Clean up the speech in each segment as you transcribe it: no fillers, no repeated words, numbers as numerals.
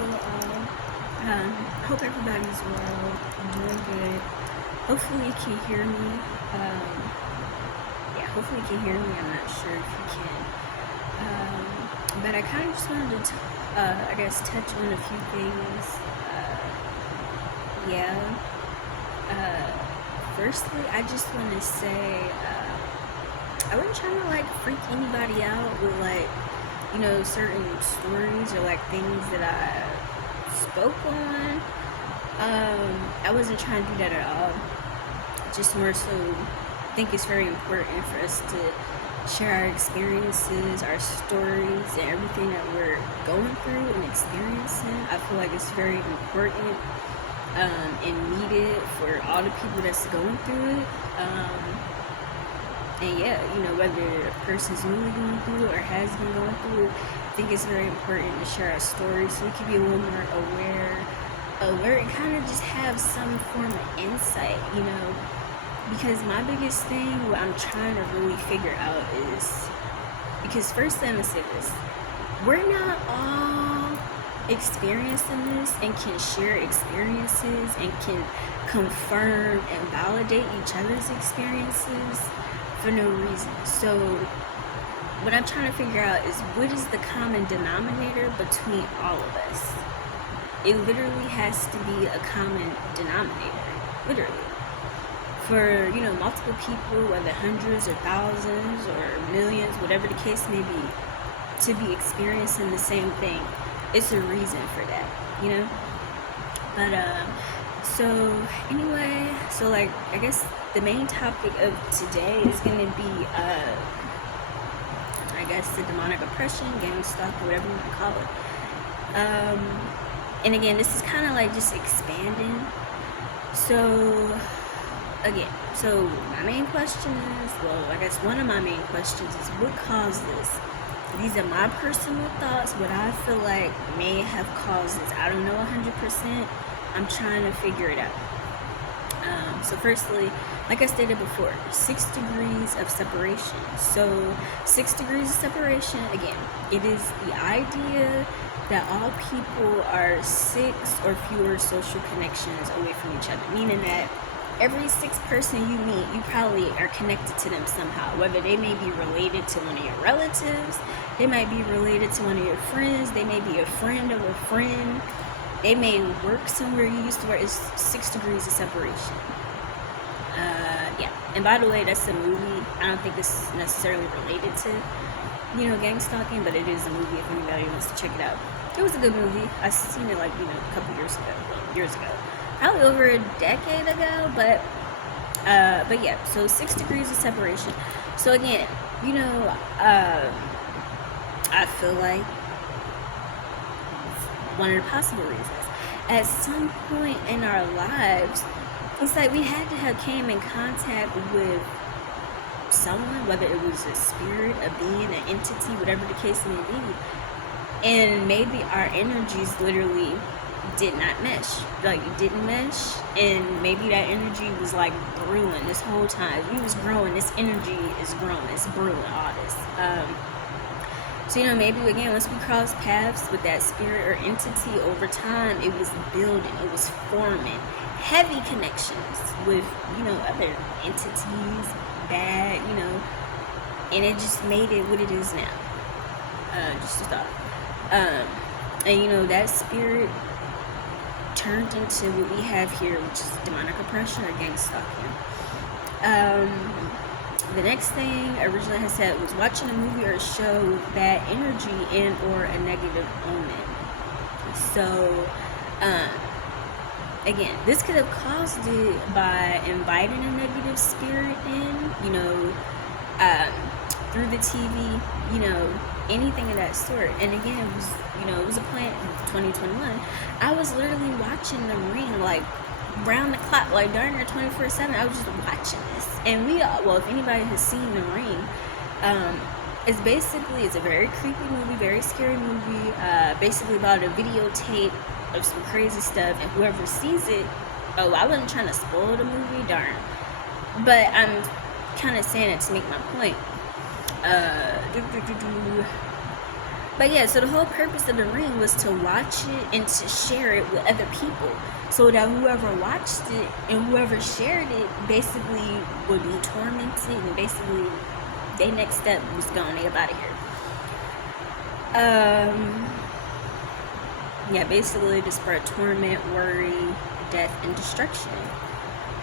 well all. Hope everybody's well. I'm doing good. Hopefully you can hear me. Hopefully you can hear me. I'm not sure if you can. But I kind of just wanted to, touch on a few things. Yeah. Firstly, I just want to say, I wasn't trying to freak anybody out with certain stories or things that I spoke on. I wasn't trying to do that at all. Just more so think it's very important for us to share our experiences, our stories, and everything that we're going through and experiencing. I feel like it's very important and needed for all the people that's going through it. And yeah, whether a person's newly going through it or has been going through it, I think it's very important to share our stories so we can be a little more aware and kind of just have some form of insight, because my biggest thing, what I'm trying to really figure out is, because first let me say this, we're not all experiencing this and can share experiences and can confirm and validate each other's experiences for no reason. So what I'm trying to figure out is, what is the common denominator between all of us? It literally has to be a common denominator, literally. For, multiple people, whether hundreds or thousands or millions, whatever the case may be, to be experiencing the same thing, it's a reason for that, But, I guess the main topic of today is going to be, the demonic oppression, gang stalk, whatever you want to call it. And again, this is kind of just expanding. So my main question is, one of my main questions is, what caused this? These are my personal thoughts, what I feel like may have caused this. I don't know 100%. I'm trying to figure it out. So firstly, like I stated before, 6 degrees of separation. So 6 degrees of separation, again, it is the idea that all people are 6 or fewer social connections away from each other, meaning that every 6th person you meet, you probably are connected to them somehow, whether they may be related to one of your relatives, they might be related to one of your friends, they may be a friend of a friend, they may work somewhere you used to work. It's 6 degrees of separation. And by the way, that's a movie. I don't think it's necessarily related to, gang stalking, but it is a movie if anybody wants to check it out. It was a good movie. I seen it a couple years ago. Probably over a decade ago, but yeah, so 6 degrees of separation. So again, I feel like one of the possible reasons, at some point in our lives, it's like we had to have came in contact with someone, whether it was a spirit, a being, an entity, whatever the case may be, and maybe our energies literally did not mesh. It didn't mesh, and maybe that energy was brewing this whole time. We was growing. This energy is growing. It's brewing. All this. So maybe again, once we crossed paths with that spirit or entity, over time it was building. It was forming heavy connections with other entities, bad, and it just made it what it is now. Just a thought. And that spirit turned into what we have here, which is demonic oppression or gang stalking. The next thing originally I said was watching a movie or a show with bad energy and or a negative omen. So again, this could have caused it by inviting a negative spirit in, through the TV, anything of that sort. And again, it was a plant in 2021. I was literally watching The Ring, round the clock, darn near 24/7. I was just watching this. And if anybody has seen The Ring, it's a very creepy movie, very scary movie, basically about a videotape of some crazy stuff, and whoever sees it, I wasn't trying to spoil the movie, darn, but I'm kind of saying it to make my point. But yeah, so the whole purpose of the ring was to watch it and to share it with other people, so that whoever watched it and whoever shared it basically would be tormented, and basically their next step was gone, they up out of here. Yeah, basically to spread torment, worry, death, and destruction.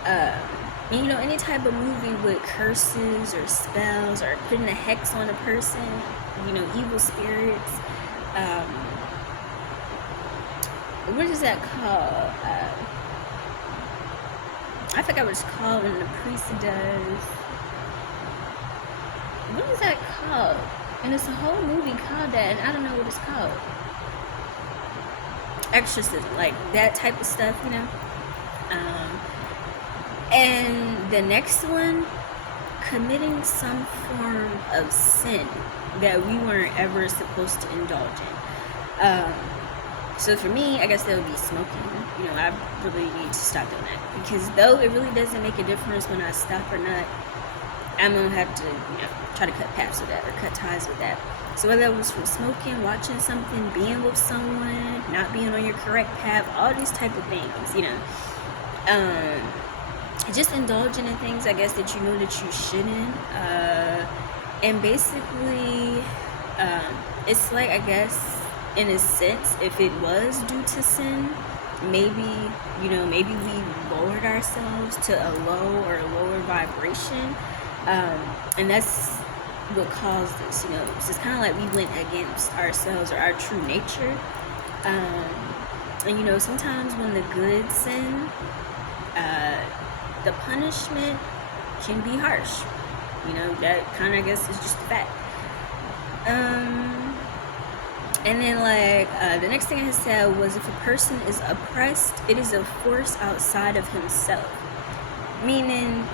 And, you know, any type of movie with curses or spells or putting a hex on a person, you know, evil spirits. What is that called? I forgot what it's called when the priest does. What is that called? And it's a whole movie called that, and I don't know what it's called. Exorcism, like that type of stuff, you know. And the next one, committing some form of sin that we weren't ever supposed to indulge in. So for me, I guess that would be smoking. You know, I really need to stop doing that, because though it really doesn't make a difference when I stop or not, I'm gonna have to, you know, try to cut paths with that or cut ties with that. So whether it was from smoking, watching something, being with someone, not being on your correct path, all these type of things, you know. Just indulging in things, I guess, that you know that you shouldn't. And basically, it's like, I guess, in a sense, if it was due to sin, maybe, you know, maybe we lowered ourselves to a low or a lower vibration. And that's what caused this, you know. So it's kind of like we went against ourselves or our true nature. And, you know, sometimes when the good sin, the punishment can be harsh. You know, that kind of, I guess, is just a fact. And then, like, the next thing I said was, if a person is oppressed, it is a force outside of himself. Meaning,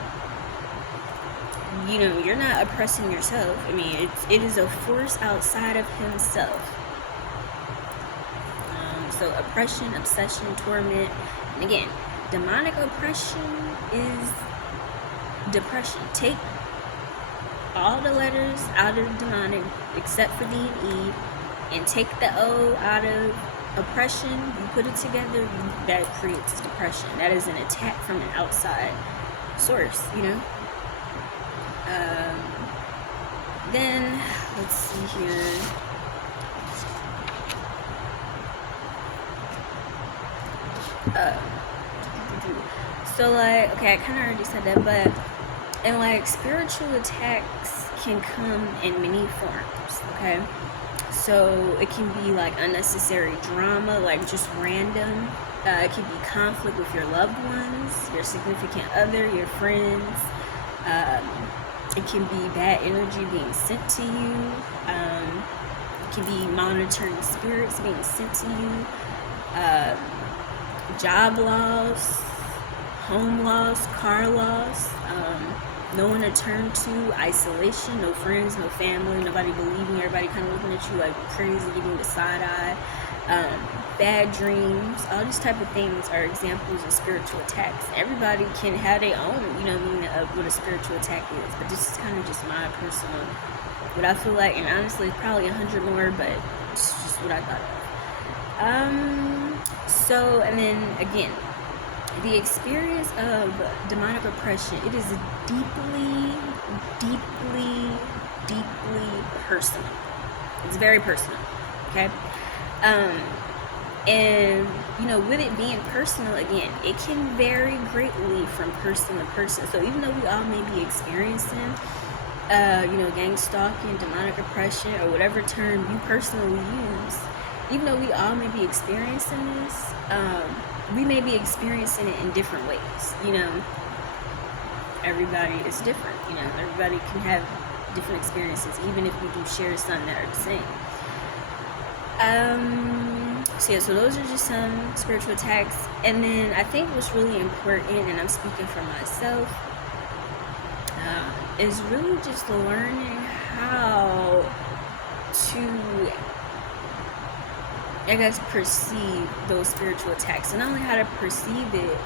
you know, you're not oppressing yourself. I mean, it is a force outside of himself. So oppression, obsession, torment, and again, demonic oppression is depression. Take all the letters out of demonic except for D and E, and take the O out of oppression. You put it together, that creates depression. That is an attack from an outside source, you know. Then let's see here. So, like, okay, I kind of already said that, but, and like, spiritual attacks can come in many forms, okay? So it can be like unnecessary drama, like just random. It can be conflict with your loved ones, your significant other, your friends. It can be bad energy being sent to you. It can be monitoring spirits being sent to you. Job loss, home loss, car loss, no one to turn to, isolation, no friends, no family, nobody believing, everybody kind of looking at you like crazy, giving the side eye, bad dreams, all these type of things are examples of spiritual attacks. Everybody can have their own, you know, meaning of what a spiritual attack is, but this is kind of just my personal, what I feel like, and honestly, probably 100 more, but it's just what I thought of. So, and then again, the experience of demonic oppression, it is deeply, deeply, deeply personal. It's very personal, okay? And, you know, with it being personal, again, it can vary greatly from person to person. So even though we all may be experiencing, you know, gang stalking, demonic oppression, or whatever term you personally use, even though we all may be experiencing this, we may be experiencing it in different ways. You know, everybody is different. You know, everybody can have different experiences, even if we do share some that are the same. So yeah, so those are just some spiritual attacks. And then I think what's really important, and I'm speaking for myself, is really just learning how to, I guess, perceive those spiritual attacks. And not only how to perceive it,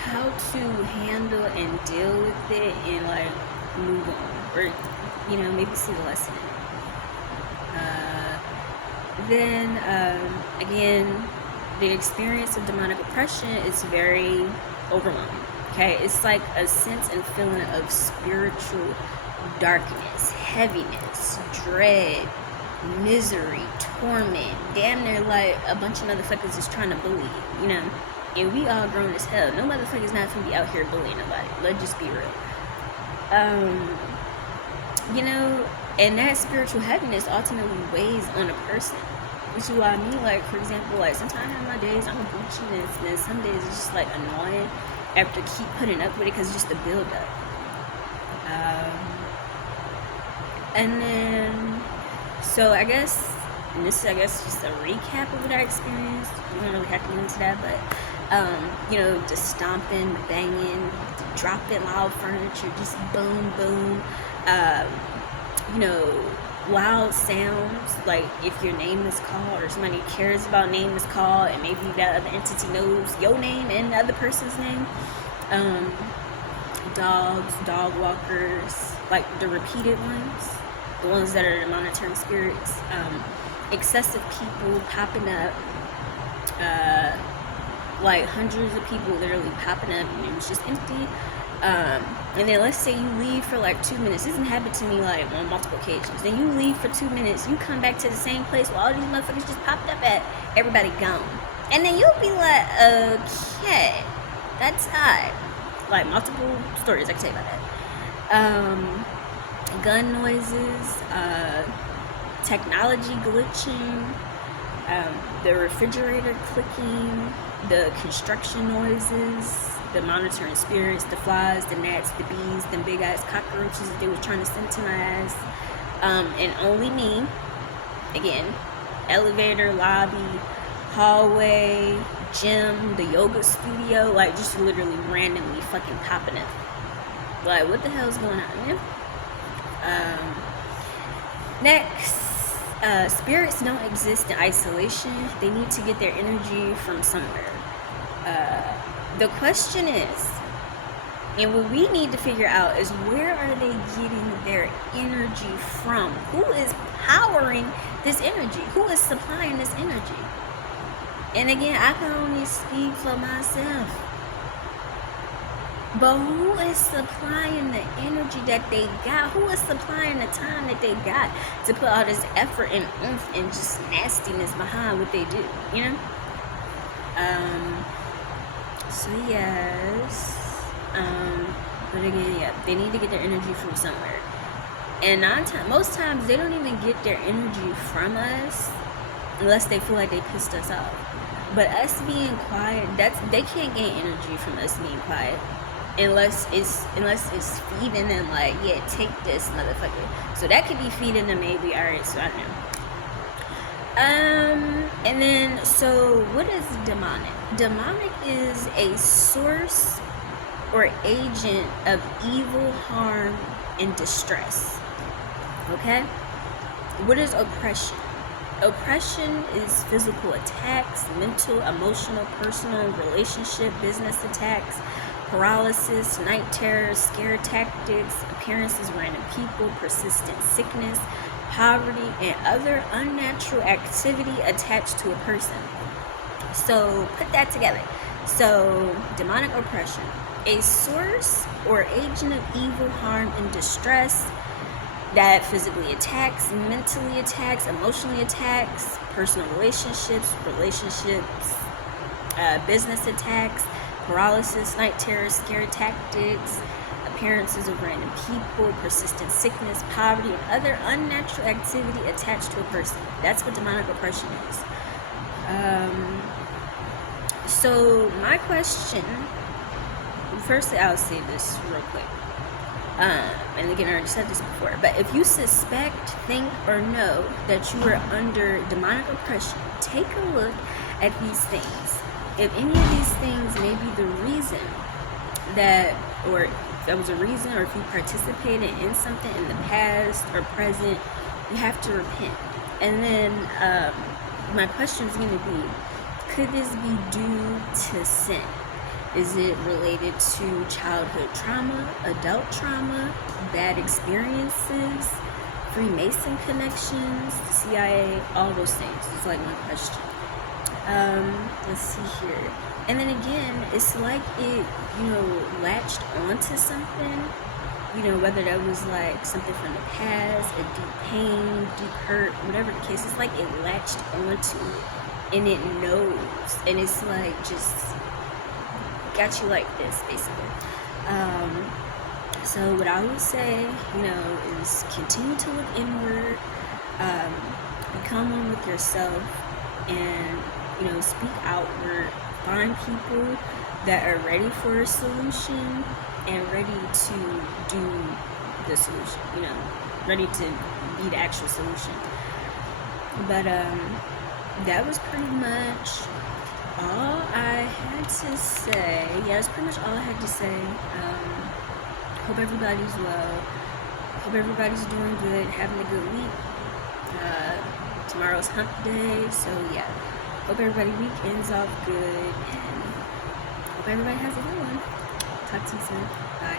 how to handle and deal with it and, like, move on. Or, you know, maybe see the lesson in it. Then, again, the experience of demonic oppression is very overwhelming. Okay, it's like a sense and feeling of spiritual darkness, heaviness, dread, misery, torment. Damn near like a bunch of motherfuckers is trying to bully you, you know? And we all grown as hell. No motherfucker's not gonna be out here bullying nobody. Let's just be real. You know, and that spiritual heaviness ultimately weighs on a person. Which is what I mean, like, for example, like, sometimes I have my days, I'm Gucci, and then some days it's just, like, annoying after keep putting up with it because it's just the build up. And then, so I guess, and this is, I guess, just a recap of what I experienced. You don't really have to get into that, but, you know, the stomping, the banging, the dropping loud furniture, just boom, boom. You know, loud sounds, like if your name is called or somebody cares about name is called and maybe that other entity knows your name and the other person's name. Dogs, dog walkers, like the repeated ones, the ones that are the monitoring spirits. Excessive people popping up, like hundreds of people literally popping up and it's just empty. And then let's say you leave for like 2 minutes. This has happened to me like on multiple occasions. Then you leave for 2 minutes, you come back to the same place where all these motherfuckers just popped up at, everybody gone. And then you'll be like, okay, that's odd. Like multiple stories I can tell you about that. Gun noises, technology glitching, the refrigerator clicking, the construction noises, the monitoring spirits, the flies, the gnats, the bees, the big ass cockroaches that they were trying to send to my ass. And only me, again, elevator, lobby, hallway, gym, the yoga studio, like just literally randomly fucking popping up. Like, what the hell's going on, man? Next, spirits don't exist in isolation. They need to get their energy from somewhere. The question is, and what we need to figure out is, where are they getting their energy from? Who is powering this energy? Who is supplying this energy? And again, I can only speak for myself. But who is supplying the energy that they got? Who is supplying the time that they got to put all this effort and oomph and just nastiness behind what they do, you know? So yes. But again, yeah, they need to get their energy from somewhere. And most times they don't even get their energy from us unless they feel like they pissed us off. But us being quiet, they can't gain energy from us being quiet. Unless it's feeding them, like, yeah, take this, motherfucker. So that could be feeding them, maybe. Alright, so I don't know. And then, so what is demonic? Demonic is a source or agent of evil, harm, and distress. Okay? What is oppression? Oppression is physical attacks, mental, emotional, personal, relationship, business attacks, paralysis, night terrors, scare tactics, appearances, random people, persistent sickness, poverty, and other unnatural activity attached to a person. So put that together. So demonic oppression, a source or agent of evil, harm, and distress that physically attacks, mentally attacks, emotionally attacks, personal relationships, business attacks, paralysis, night terrors, scary tactics, appearances of random people, persistent sickness, poverty, and other unnatural activity attached to a person. That's what demonic oppression is. So my question, firstly, I'll say this real quick. And again, I already said this before, but if you suspect, think, or know that you are under demonic oppression, take a look at these things. If any of these things may be the reason that, or if that was a reason, or if you participated in something in the past or present, you have to repent. And then my question is going to be, could this be due to sin? Is it related to childhood trauma, adult trauma, bad experiences, Freemason connections, the CIA, all those things. It's like one question. Let's see here. And then again, it's like it, latched onto something, whether that was like something from the past, a deep pain, deep hurt, whatever the case. It's like it latched onto it and it knows. And it's like just got you like this, basically. So what I would say, is continue to look inward, become one with yourself, and, speak outward. Find people that are ready for a solution and ready to do the solution, ready to be the actual solution. But that was pretty much all I had to say. Yeah, that's pretty much all I had to say. Hope everybody's well. Hope everybody's doing good, having a good week. Tomorrow's hump day, so yeah. Hope everybody weekends off good, and hope everybody has a good one. Talk to you soon. Bye.